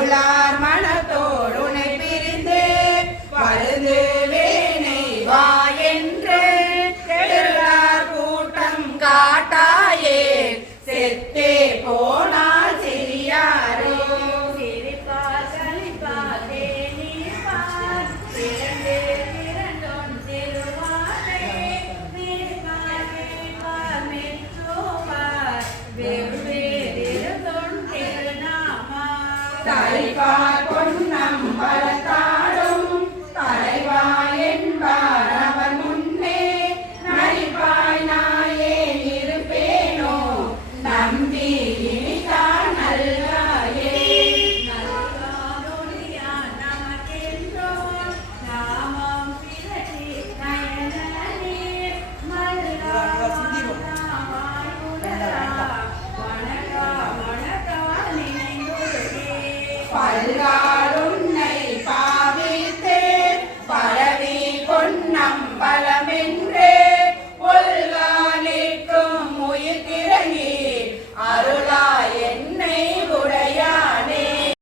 அருளார் மனத்தோடு உனை பிரிந்து வருது வேணை வா என்று கெடுளார் கூட்டம் காட்டாயே செத்தே போனால் சிறியாரோ சிரிப்பார் கலிப்பார் தேனிப்பார் திரண்டு திரண்டொன் திருவாரே மேற்பார் மேற்பார் மெச்சோவார் வெவ்வேறிருந்தொன் திருநாமா தலைவார் பொன்னம் பலத்தாடும் தலைவா என்பார் அவர் முன்னே நரிப்பாய் நாயே இருப்பேனோ நம்பி இனிதான் நல்காயே நல்காதொழியான் நமக்கென்றோர் நாமம் பிறற்றி நயனனே மல்லாவாய் உலகா வணக்கா வணக்கா நினைந்துருகே பல்காருன்னை பாவித்தே பரவி பொன்னம் பல